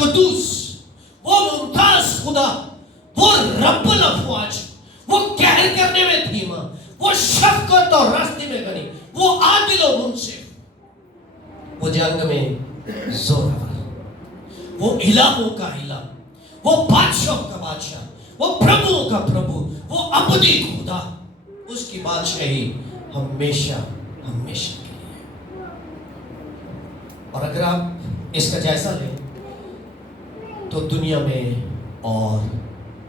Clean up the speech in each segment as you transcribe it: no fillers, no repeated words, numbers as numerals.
कुदूस, वो मुमताज खुदा, वो रब्बुल अफवाज, वो कहर करने में धीमा, वो शफकत और रास्ते में गनी, वो आदिल और मुंसिफ, वो जंग में जोरावर, वो इलाहों का इलाह, वो बादशाह का बादशाह, वो प्रभुओं का प्रभु, वो अबदी खुदा, उसकी बादशाही हमेशा हमेशा के लिए। और अगर आप इसका जायजा लें तो दुनिया में और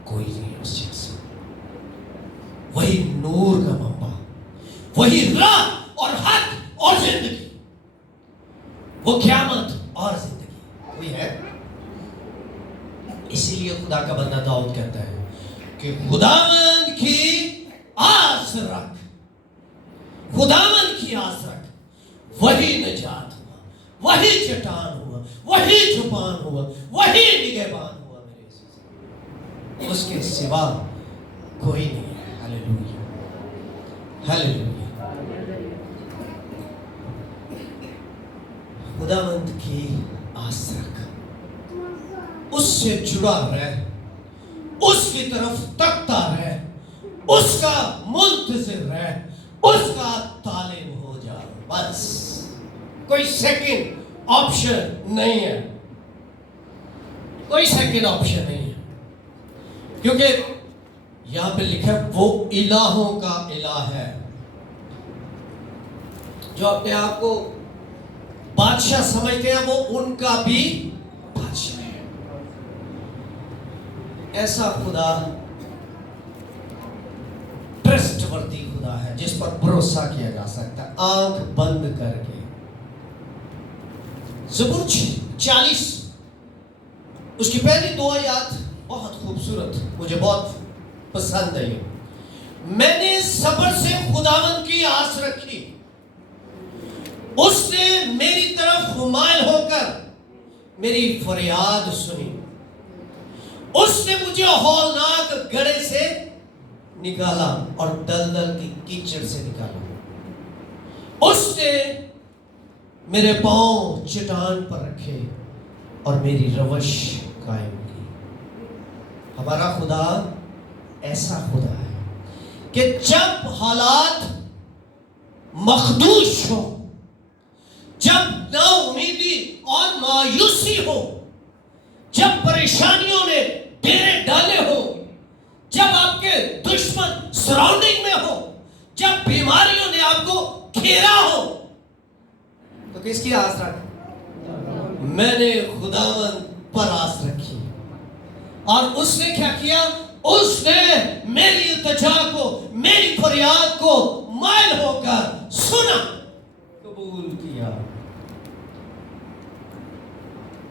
कोई नहीं उस जैसा। वही नूर का मंबा, वही राह और हक और जिंदगी, वो क़यामत और जिंदगी कोई है। इसीलिए खुदा का बंदा दाऊद कहता है कि खुदावंद की आस रख, खुदावंद की आस रख, वही निजात हुआ, वही चट्टान हुआ, वही जुबान हुआ, वही निगहबान हुआ मेरे यीशु, उसके सिवा कोई नहीं है। Hallelujah, hallelujah. खुदावंद की आस रख, उससे जुड़ा रह, उसकी तरफ तकता रह, उसका मुंतजिर रह, उसका तालिब हो जा, बस। कोई सेकंड ऑप्शन नहीं है, कोई सेकंड ऑप्शन नहीं है, क्योंकि यहां पे लिखा है वो इलाहों का इलाह है, जो अपने आप को बादशाह समझते हैं, वो उनका भी बादशाह है। ऐसा खुदा ट्रस्टवर्दी खुदा है जिस पर भरोसा किया जा सकता है, आंख बंद करके। ज़बूर 40 उसकी पहली दो आयत बहुत खूबसूरत, मुझे बहुत पसंद आई। मैंने सब्र से खुदावंद की आस रखी, उसने मेरी तरफ हुमायल होकर मेरी फरियाद सुनी, उसने मुझे हौलनाक गड्ढे से निकाला और दलदल की कीचड़ से निकाला, उसने मेरे पांव चट्टान पर रखे और मेरी रवश कायम की। हमारा खुदा ऐसा खुदा है कि जब हालात मखदूश हो, जब नाउमीदी और मायूसी हो, जब परेशानियों ने डेरे डाले हो, जब आपके दुश्मन सराउंडिंग में हो, जब बीमारियों ने आपको घेरा हो, तो किसकी आस रख? मैंने खुदावंद पर आस रखी और उसने क्या किया? उसने मेरी इल्तिजा को, मेरी फरियाद को माइल होकर सुना, कबूल किया।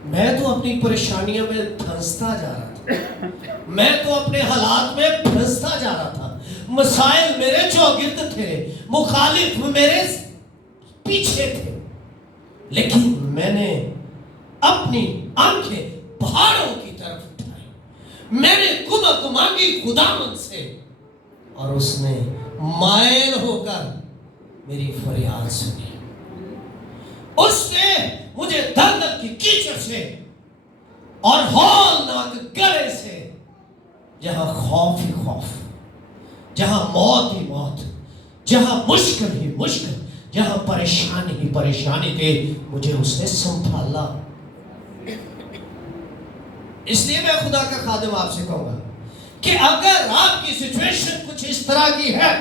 मैं तो अपनी परेशानियों में धंसता जा रहा था, मैं तो अपने हालात में फंसता जा रहा था, मसाइल मेरे चौगिर्द थे, मुखालिफ मेरे पीछे थे, लेकिन मैंने अपनी आंखें पहाड़ों की तरफ उठाई, मैंने कुमक मांगी खुदावंद से और उसने माइल होकर मेरी फरियाद सुनी। उसने मुझे दलदल की कीचड़ से और हौलनाक गड्ढे से, जहां खौफ ही खौफ, जहां मौत ही मौत, जहां मुश्किल ही मुश्किल, जहां परेशानी ही परेशानी थे, मुझे उसने संभाला। इसलिए मैं खुदा का खादिम आपसे कहूंगा कि अगर आपकी सिचुएशन कुछ इस तरह की है,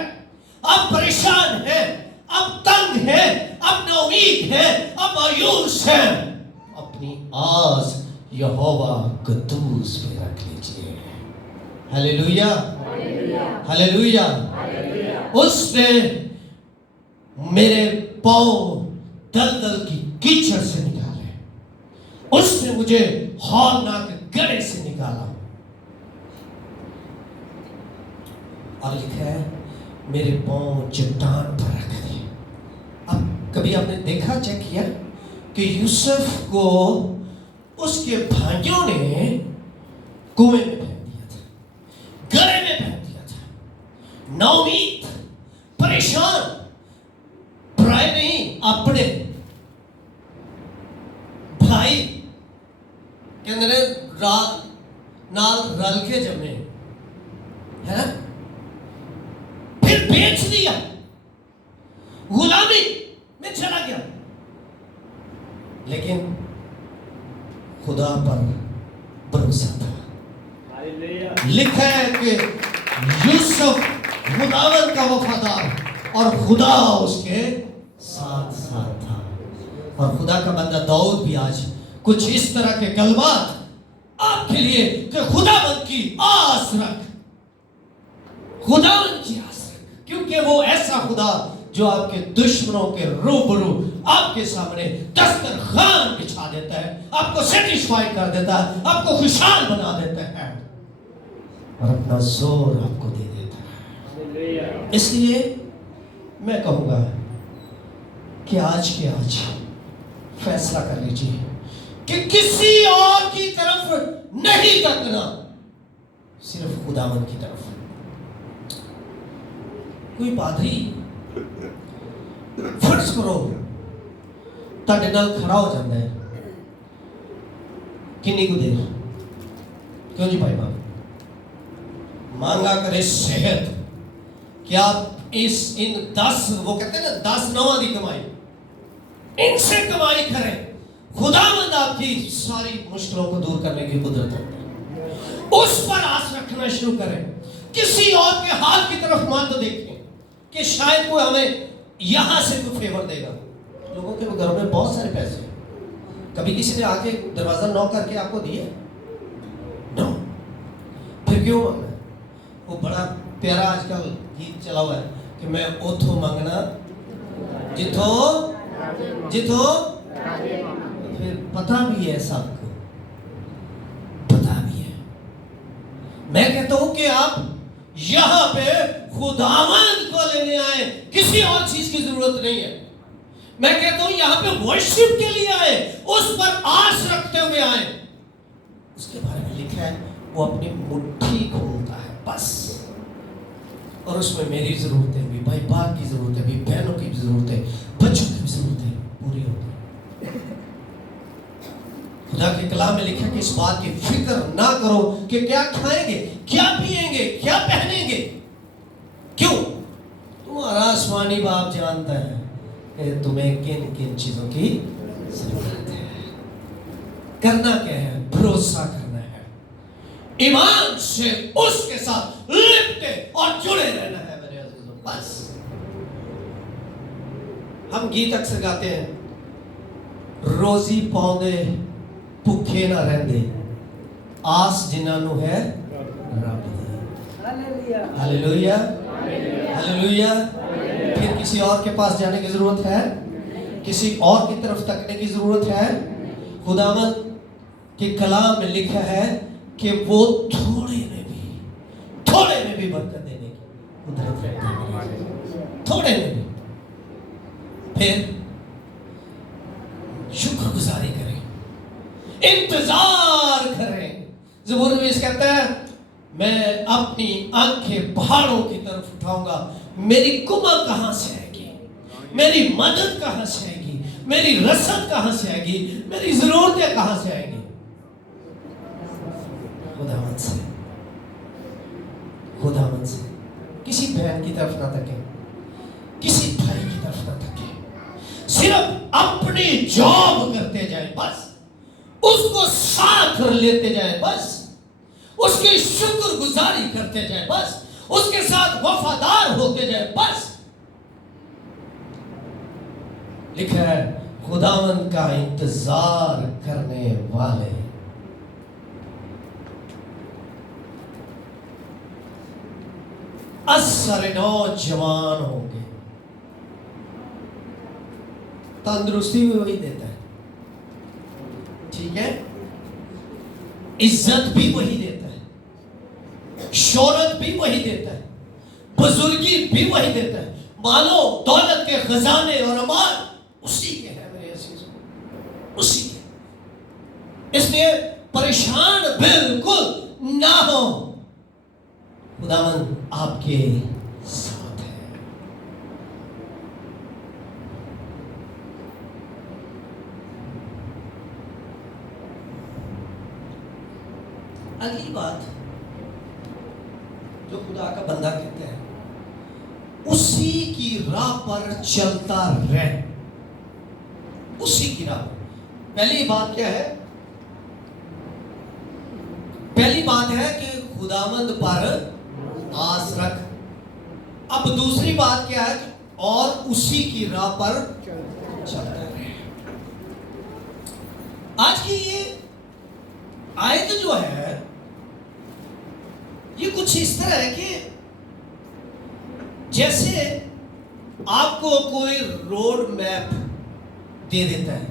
आप परेशान हैं, अब तंग है, अब नौमीद है, अब मायूस है, अपनी आस यहोवा कद्दूस पे रख लीजिए। Hallelujah, hallelujah. उसने मेरे पांव दलदल की कीचड़ से निकाले, उसने मुझे हौलनाक गड्ढे से निकाला और लिखा है मेरे पांव चट्टान पर रख दिए। अब कभी आपने देखा, चेक किया कि यूसुफ को उसके भाइयों ने कुएं में फेंक दिया था, गड्ढे में फेंक दिया था, नौमीद, परेशान, पराए नहीं अपने भाई कहते ने रात नाल रल के जमे है, फिर बेच दिया, गुलामी में चला गया, लेकिन खुदा पर भरोसा था। लिखा है कि यूसुफ खुदावन का वफादार और खुदा उसके साथ साथ था। और खुदा का बंदा दाऊद भी आज कुछ इस तरह के कलमात आपके लिए कि खुदावन की आस रख, खुदावन की आस रख, क्योंकि वो ऐसा खुदा जो आपके दुश्मनों के रूबरू आपके सामने दस्तरखान बिछा देता है, आपको सेटिस्फाई कर देता है, आपको खुशहाल बना देता है और अपना जोर आपको दे देता है। इसलिए मैं कहूँगा कि आज के आज फैसला कर लीजिए कि किसी और की तरफ नहीं तकना, सिर्फ खुदावन की तरफ। कोई पादरी फर्ज करो ਤੁਹਾਡੇ ਨਾਲ खड़ा हो जाता है, किन्नी को देर क्यों जी भाई बाप मांगा करे सेहत कि आप इन 10 वो कहते हैं ना 10 नौवां की कमाई इनसे कमाई करें। खुदावंद आपकी सारी मुश्किलों को दूर करने की कुदरत है, उस पर आस रखना शुरू करें। किसी और के हाथ की तरफ मत देखें कि शायद कोई हमें यहां से कोई फेवर देगा। लोगों के घरों में बहुत सारे पैसे, कभी किसी ने आके दरवाजा नॉक करके आपको दिए? नो। फिर क्यों मांगना? वो बड़ा प्यारा आजकल गीत चला हुआ है कि मैं ओथों मांगना जिथों जिथों, फिर पता भी है सबको, पता भी है। मैं कहता हूं कि आप यहां पे खुदावंद को लेने आए, किसी और चीज की जरूरत नहीं है। मैं कहता हूं यहां पे वर्शिप के लिए आए, उस पर आस रखते हुए आए। उसके बारे में लिखा है वो अपनी मुट्ठी खोलता है बस, और उसमें मेरी जरूरतें भी, भाई बाप की जरूरतें भी, बहनों की भी जरूरतें, बच्चों की भी जरूरतें पूरी होती है। खुदा के कलाम में लिखा कि इस बात की फिक्र ना करो कि क्या खाएंगे, क्या पिएंगे, क्या पहनेंगे। क्यों? तुम्हारा आसमानी बाप जानता है कि तुम्हें किन किन चीजों की जरूरत है। करना क्या है? भरोसा करना है, ईमान से उसके साथ लिपटे और जुड़े रहना है मेरे अजीजों। बस हम गीत अक्सर गाते हैं, रोजी पाउंदे भुखे ना रहंदे, आस जिन्हां है रब दी। Hallelujah hallelujah. फिर किसी और के पास जाने की जरूरत है? किसी और की तरफ तकने की जरूरत है? खुदावंद के कलाम में लिखा है कि वो थोड़े में भी बरकत देने की कुदरत रखता है, थोड़े में भी। फिर शुक्रगुजारी करें, इंतजार करें। ज़बूर में इस कहता है मैं अपनी आंखें पहाड़ों की तरफ उठाऊंगा, मेरी कुमत कहां से आएगी, मेरी मदद कहां से आएगी, मेरी रसद कहां से आएगी, मेरी जरूरतें कहां से आएगी? खुदावंद से, खुदावंद से। किसी बहन की तरफ ना तकें, किसी भाई की तरफ ना तकें, सिर्फ अपनी जॉब करते जाए बस, उसको साथ लेते जाए बस, उसकी शुक्रगुजारी करते जाए बस, उसके साथ वफादार होते जाए बस। लिखा है खुदावंद का इंतजार करने वाले असर नौजवान होंगे। तंदुरुस्ती भी वही देता है, ठीक है, इज्जत भी वही देता है, शोहरत भी वही देता है, बुजुर्गी भी वही देता है, मालो दौलत के खजाने और अमाल उसी के हैं मेरे अजीजों, उसी के। इसलिए परेशान बिल्कुल ना हो, खुदावंद आपके साथ है। अगली बात जो खुदा का बंदा कहते हैं, उसी की राह पर चलता रह। उसी की राह। पहली बात क्या है? पहली बात है कि खुदावंद पर आस रख। अब दूसरी बात क्या है? और उसी की राह पर चलता रहे। आज की ये आयत जो है, ये कुछ इस तरह है कि जैसे आपको कोई रोड मैप दे देता है।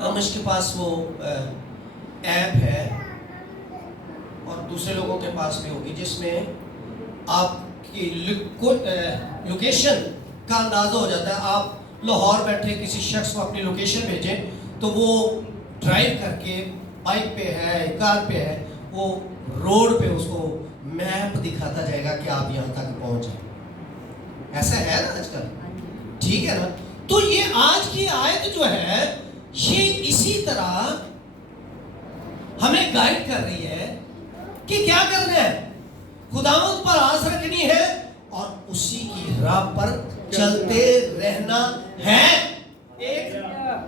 हम इसके पास वो ऐप है और दूसरे लोगों के पास भी होगी, जिसमें आपकी लोकेशन का अंदाजा हो जाता है। आप लाहौर बैठे किसी शख्स को अपनी लोकेशन भेजें तो वो ड्राइव करके बाइक पे है, कार पे है, वो रोड पे उसको मैप दिखाता जाएगा कि आप यहाँ तक पहुँच जाए। ऐसा है ना आजकल, ठीक है ना? तो ये आज की आयत जो है, ये इसी तरह हमें गाइड कर रही है कि क्या करना है। खुदावंद पर आस रखनी है और उसी की राह पर चलते रहना है।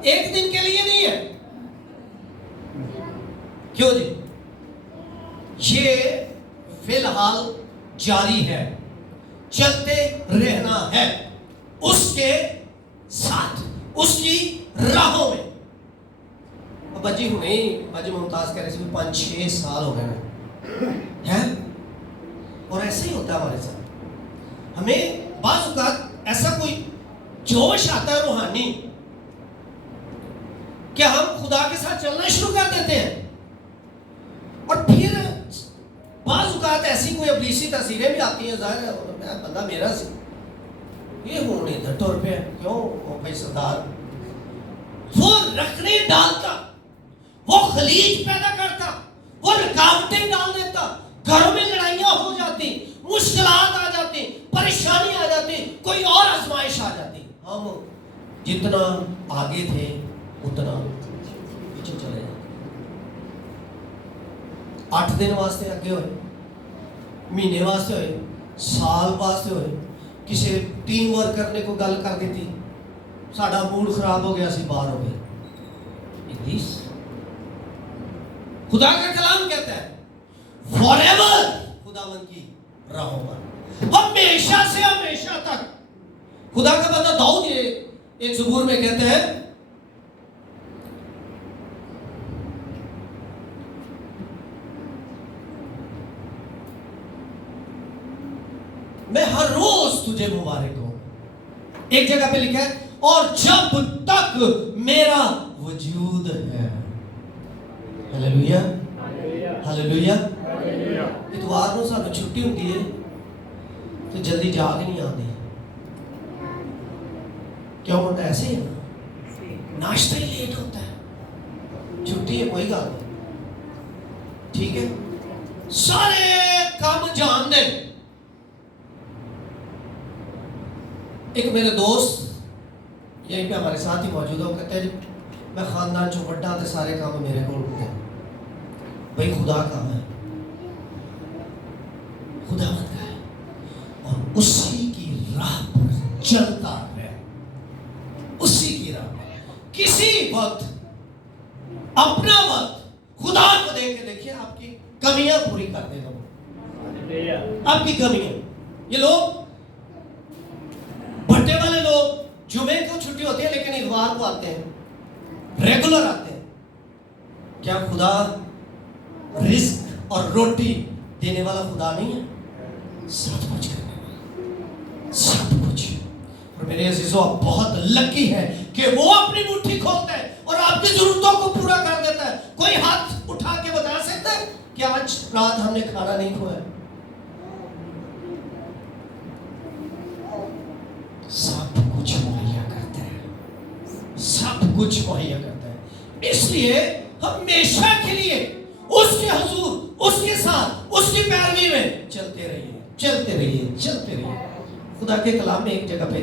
एक दिन के लिए नहीं है। क्यों जी? ये फिलहाल जारी है, चलते रहना है उसके साथ, उसकी राहों में। बजी हूं नहीं, बजी मुमताज कह रहे थे 5-6 साल हो गए हैं, और ऐसे ही होता है हमारे साथ। हमें बाज़ औक़ात ऐसा कोई जोश आता है रूहानी कि हम खुदा के साथ चलना शुरू कर देते हैं, और फिर बाज़ औक़ात ऐसी कोई अबलीसी तस्वीरें भी आती हैं। ज़ाहिर है बंदा मेरा सी ये हूं नहीं इधर टुर पे, क्यों ओ भाई सरदार, वो रखने डालता, वो खलीज पैदा करता, वो रुकावटें डाल देता, घरों में लड़ाइयां हो जाती, मुश्किलात आ जाती, परेशानी आ जाती, कोई और आजमाइश आ जाती। हम जितना आगे थे उतना पीछे चले जाते। 8 दिन वास्ते अगे होए, महीने वास्ते होए, साल वास्ते होए, किसी टीम वर्क करने को गल कर दी थी, साडा मूड खराब हो गया, बाहर हो गए। इंग्लिश खुदा का कलाम कहता है फॉरएवर, खुदावंद की राहों पर हमेशा से हमेशा तक। खुदा का बंदा दाऊद ये एक ज़बूर में कहते हैं, मैं हर रोज तुझे मुबारक हूं। एक जगह पे लिखा है और जब तक मेरा वजूद है। Hallelujah, hallelujah. इतवार को सानू छुट्टी होती है तो जल्दी जाग नहीं आती। क्यों होता है? ऐसे ही ना, नाश्ता ही लेट होता है, छुट्टी है कोई गल नहीं, ठीक है, सारे काम जान दे। एक मेरे दोस्त यहीं पे हमारे साथ ही मौजूद है, कहते हैं मैं खानदान चो बड़ा तो सारे काम मेरे को होते हैं। भाई खुदा कहाँ है? खुदा मत है, और उसी की राह पर चलता है, उसी की राह पर। किसी वक्त अपना वक्त खुदा को देख के देखिए, आपकी कमियां पूरी कर देगा। आपकी कमियां, ये लोग भट्टे वाले लोग जुमे को छुट्टी होती है लेकिन इतवार को आते हैं, रेगुलर आते हैं। क्या खुदा रिस्क और रोटी देने वाला खुदा नहीं है? सब कुछ करने वाला, सब कुछ। और मेरे अजीजों, आप बहुत लकी है कि वो अपनी मुट्ठी खोलता है और आपकी जरूरतों को पूरा कर देता है। कोई हाथ उठा के बता सकता है कि आज रात हमने खाना नहीं खोया? सब कुछ मुहैया करता है, सब कुछ मुहैया करता है। इसलिए हमेशा के लिए उसके हुजूर, उसके साथ, उसकी पैरवी में चलते रहिए, चलते रहिए, चलते रहिए। खुदा के कलाम में एक जगह पे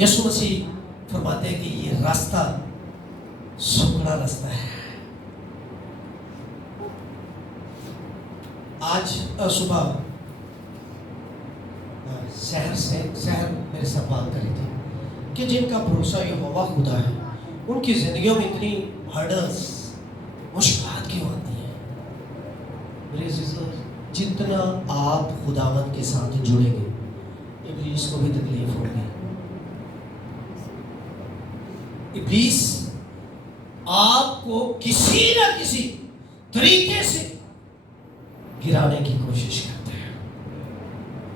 यीशु मसीह फरमाते हैं कि ये रास्ता सुखड़ा रास्ता है, आज सुबह शहर मेरे साथ बात करी थी कि जिनका भरोसा यहोवा खुदा है उनकी जिंदगियों में इतनी हर्डल्स मुश्किलात क्यों आती हैं। मेरे अज़ीज़ों, जितना आप खुदावंद के साथ जुड़ेंगे इब्लीस को भी तकलीफ होगी। इब्लीस आपको किसी ना किसी तरीके से गिराने की कोशिश करते हैं।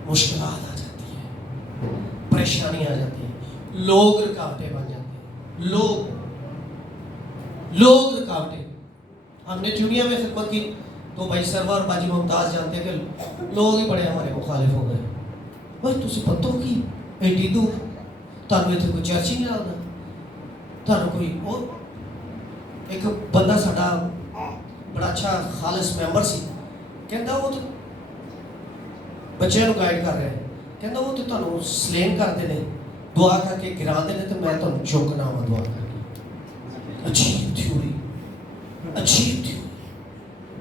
मुश्किलात आ जाती है, परेशानी आ जाती है, लोग रुकावटें बन जाते हैं। लोग रुकावटें। हमने चुनिया में खिदमत की तो भाई सरवर बाजी मुमताज जानते हैं कि लोग ही बड़े हमारे मुखालिफ हो गए। भाई तुसी पत्तों की एडी दूर तानू इत्थे कोई चर्च ही नहीं लगदा, तानू कोई और एक बंदा साडा बड़ा अच्छा खालिस मैंबर सी, कहंदा वो तो बच्चों को गाइड कर रहे हैं, कहंदा वो तो तुहानू स्लेन करते ने, दुआ करके गिराते ने, तो मैं तुहानू चुकना वा दुआ करके। अजीब थ्योरी, अजीब थ्योरी,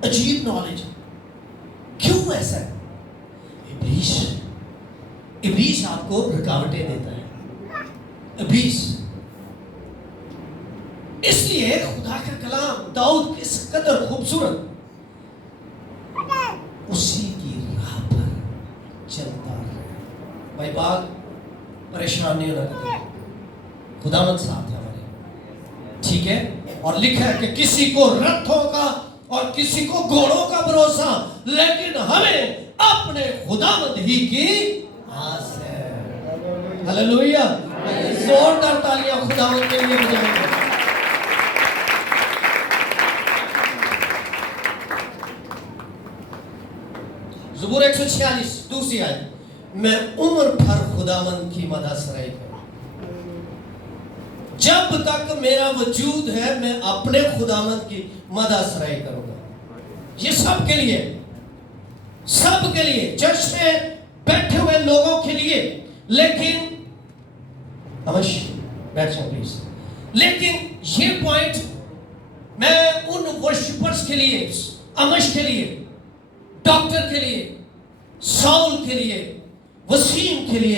अजीब नॉलेज। क्यों ऐसा है? इब्लीस आपको रुकावटें देता है। इब्लीस इसलिए खुदा का कलाम दाऊद किस कदर खूबसूरत, उसी की राह पर चलता रहे। भाई बाग परेशान नहीं होना कभी, खुदावंद साथ है हमारे, ठीक है। और लिखा है कि किसी को रथों का और किसी को घोड़ों का भरोसा, लेकिन हमें अपने खुदावंद ही की आस है। हालेलुया, जोरदार तालियां खुदावंद के लिए बजाएंगे। ज़बूर 146 दूसरी आयत, मैं उम्र भर खुदावंद की मदद सराई करूं। जब तक मेरा वजूद है मैं अपने खुदावंद की मदद सराई करूंगा। ये सबके लिए, सबके लिए, चर्च में बैठे हुए लोगों के लिए, लेकिन अवश्य बैठ जाओ प्लीज। लेकिन ये पॉइंट मैं उन वर्शिपर्स के लिए, अमश के लिए, डॉक्टर के लिए, साउल के लिए, वसीम के लिए